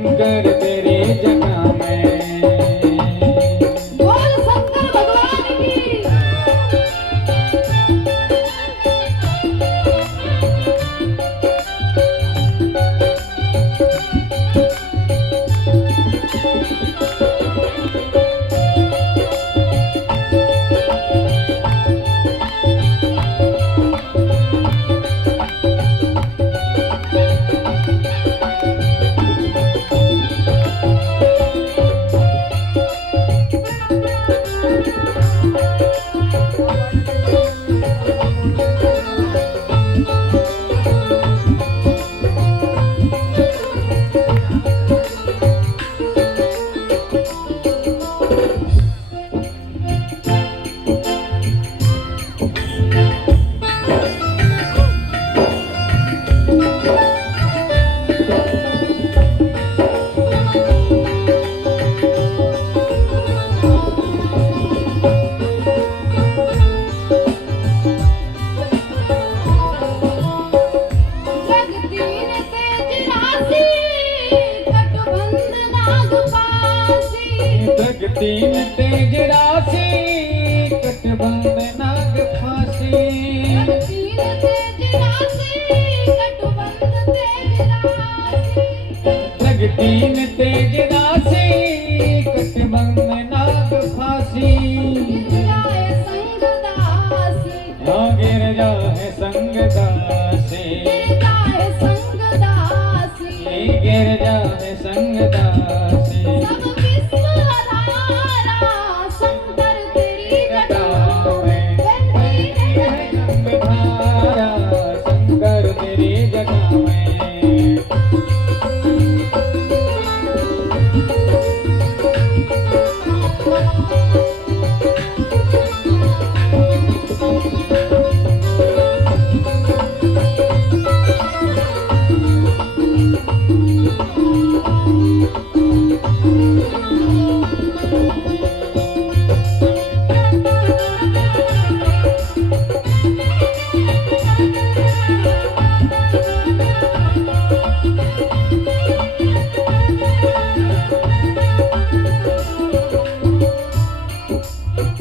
शंकर तेरी जटा में। बोल शंकर भगवान की। तीन तेज राशि कटबंध नाग फांसी। तीन तेज राशि कटबंध तेज राशि। जग तीन तेज राशि कटबंध नाग फांसी। गिर जाए संग दासी। हाँ गिर जाए संग दासी। गिर जाए संग दासी। गिर जाए संग दासी। सब विश्व आधारा शंकर तेरी जटा में बहती है गंगाधारा शंकर तेरी जटा में।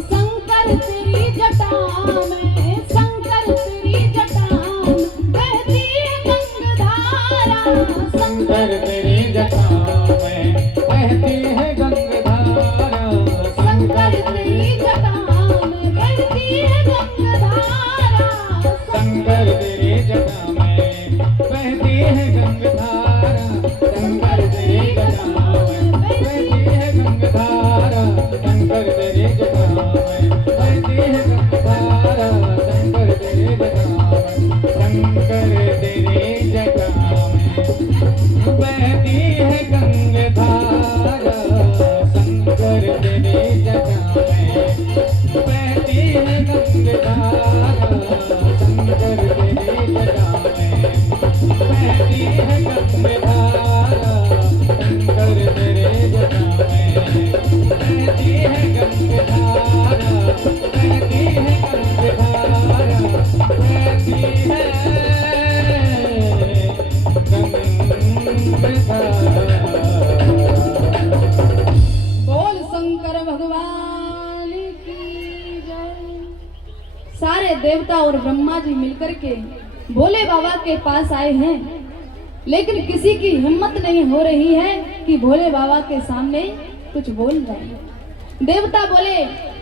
शंकर तेरी जटा में शंकर तेरी जटा में बहती है गंगाधारा। शंकर तेरी जटा में बहती है गंगाधारा। शंकर तेरी जटा में बहती है गंगाधारा। शंकर तेरी जटा में बहती है गंगाधारा। शंकर तेरी जटा में बहती है गंगाधारा। शंकर तेरी जटा में बहती है गंगाधारा। शंकर तेरी जटा में शंकर तेरी जटा में बहती है गंगाधारा। शंकर तेरी जटा में बहती है गंगाधारा। शंकर तेरी जटा में बहती है गंगाधारा। शंकर तेरी जटा में बहती है गंगाधारा। बहती है गंगाधारा। बहती है गंगाधारा। बोल शंकर भगवान की जय। सारे देवता और ब्रह्मा जी मिलकर के भोले बाबा के पास आए हैं, लेकिन किसी की हिम्मत नहीं हो रही है कि भोले बाबा के सामने कुछ बोल जाए। देवता बोले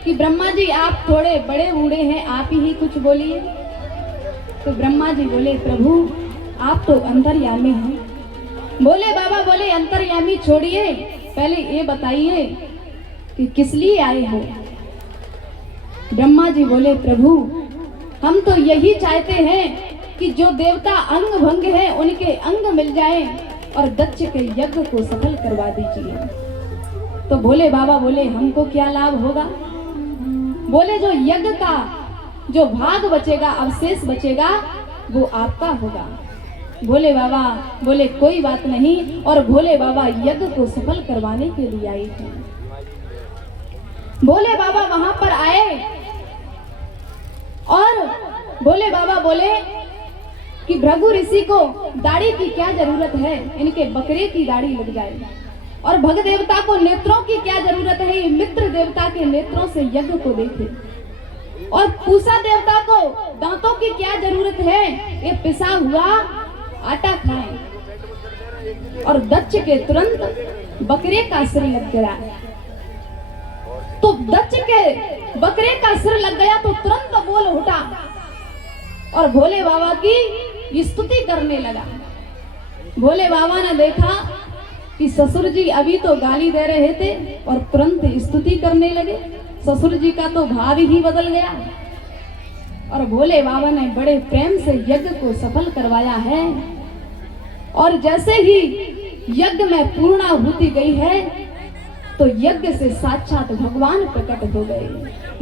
कि ब्रह्मा जी आप थोड़े बड़े बूढ़े हैं, आप ही कुछ बोलिए। तो ब्रह्मा जी बोले प्रभु आप तो अंतर्यामी हैं। भोले बाबा बोले अंतर्यामी छोड़िए, पहले ये बताइए कि किस लिए आए हो। ब्रह्मा जी बोले प्रभु हम तो यही चाहते हैं कि जो देवता अंग भंग है उनके अंग मिल जाए और दक्ष के यज्ञ को सफल करवा दीजिए। तो भोले बाबा बोले हमको क्या लाभ होगा। बोले जो यज्ञ का जो भाग बचेगा, अवशेष बचेगा, वो आपका होगा। भोले बाबा बोले कोई बात नहीं, और भोले बाबा यज्ञ को सफल करवाने के लिए आए थे। भोले बाबा वहां पर आए और भोले बाबा बोले कि भृगु ऋषि को दाढ़ी की क्या जरूरत है, इनके बकरे की दाढ़ी लग जाए। और भग देवता को नेत्रों की क्या जरूरत है, ये मित्र देवता के नेत्रों से यज्ञ को देखे। और पूषा देवता को दांतों की क्या जरूरत है, ये पिसा हुआ आटा खाएं। और दक्ष के तुरंत बकरे का सिर लग गया। तो दक्ष के बकरे का सिर लग गया तो तुरंत बोल उठा और भोले बाबा की स्तुति करने लगा। भोले बाबा ने देखा कि ससुर जी अभी तो गाली दे रहे थे और तुरंत स्तुति करने लगे। ससुर जी का तो भाव ही बदल गया। और भोले बाबा ने बड़े प्रेम से यज्ञ को सफल करवाया है। और जैसे ही यज्ञ में पूर्णाहुति गई है तो यज्ञ से साक्षात भगवान प्रकट हो गए।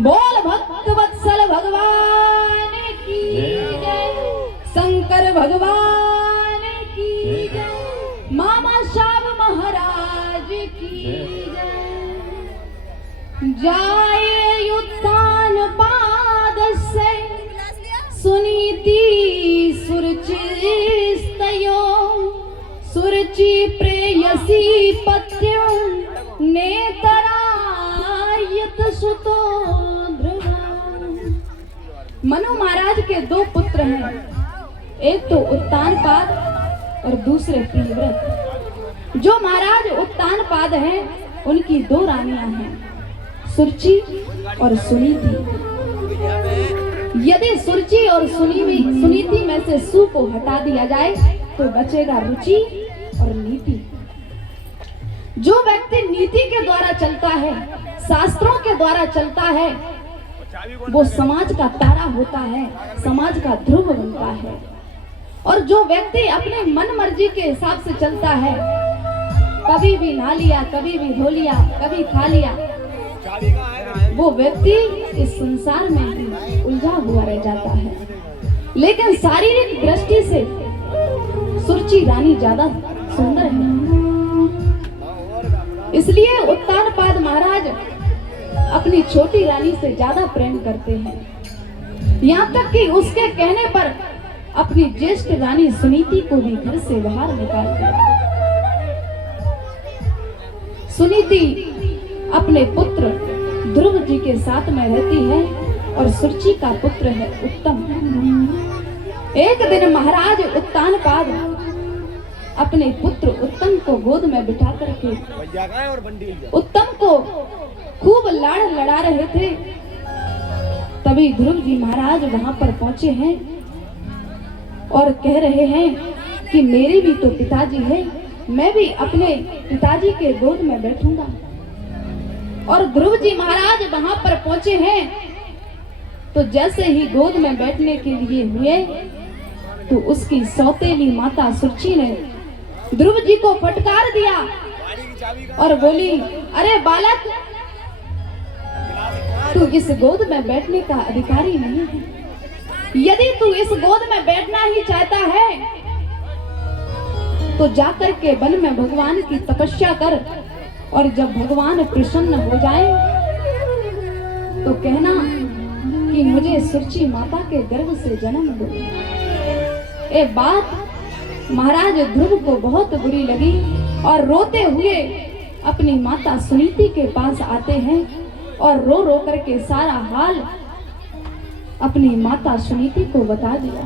बोल भक्त वत्सल भगवान की जय, शंकर भगवान की जय, मामा श्याम महाराज की जय। जाए उत्तान पाद से सुनीति सुरचिस्तयो, सुरचि प्रेयसी पत्यो नेतरायत सुतो ध्रुवा। मनु महाराज के दो पुत्र हैं, एक तो उत्तानपाद और दूसरे प्रियव्रत। जो महाराज उत्तानपाद हैं उनकी दो रानियां हैं, सुरुचि और सुनीति। यदि सुरुचि और सुनीति में से सु को हटा दिया जाए तो बचेगा रुचि और नीति। जो व्यक्ति नीति के द्वारा चलता है, शास्त्रों के द्वारा चलता है, वो समाज का तारा होता है, समाज का ध्रुव बनता है। और जो व्यक्ति अपने मन मर्जी के हिसाब से चलता है, कभी भी नहा लिया, कभी भी धो लिया, कभी खा लिया, वो व्यक्ति इस संसार में उलझा हुआ रह जाता है। लेकिन शारीरिक दृष्टि से सुरुचि रानी ज्यादा सुंदर है। इसलिए उत्तानपाद महाराज अपनी छोटी रानी से ज्यादा प्रेम करते हैं। यहाँ तक कि उसके कहने पर अपनी ज्येष्ठ रानी सुनीति को भी घर से बाहर निकाल दिया। सुनीति अपने पुत्र ध्रुव जी के साथ में रहती है और सुरुचि का पुत्र है उत्तम। एक दिन महाराज उत्तानपाद अपने पुत्र उत्तम को गोद में बिठा करके उत्तम को खूब लाड़ लड़ा रहे थे। तभी ध्रुव जी महाराज वहां पर पहुंचे हैं और कह रहे हैं कि मेरे भी तो पिताजी है, मैं भी अपने पिताजी के गोद में बैठूंगा। और ध्रुव जी महाराज वहां पर पहुंचे हैं तो जैसे ही गोद में बैठने के लिए हुए तो उसकी सौतेली माता सुरुचि ने ध्रुव जी को फटकार दिया और बोली, अरे बालक, तू इस गोद में बैठने का अधिकारी नहीं है। यदि तू इस गोद में बैठना ही चाहता है तो जाकर के वन में भगवान की तपस्या कर, और जब भगवान प्रसन्न हो जाए तो कहना कि मुझे सुरुचि माता के गर्भ से जन्म दो। ये बात महाराज ध्रुव को बहुत बुरी लगी और रोते हुए अपनी माता सुनीति के पास आते हैं और रो रो करके सारा हाल अपनी माता सुनीति को बता दिया।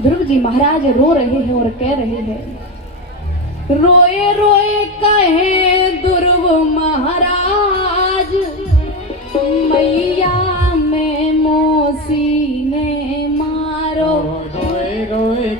ध्रुव जी महाराज रो रहे हैं और कह रहे हैं, रोए रोए कहे ध्रुव महाराज, मैया में मोसी ने मारो। रोए रोए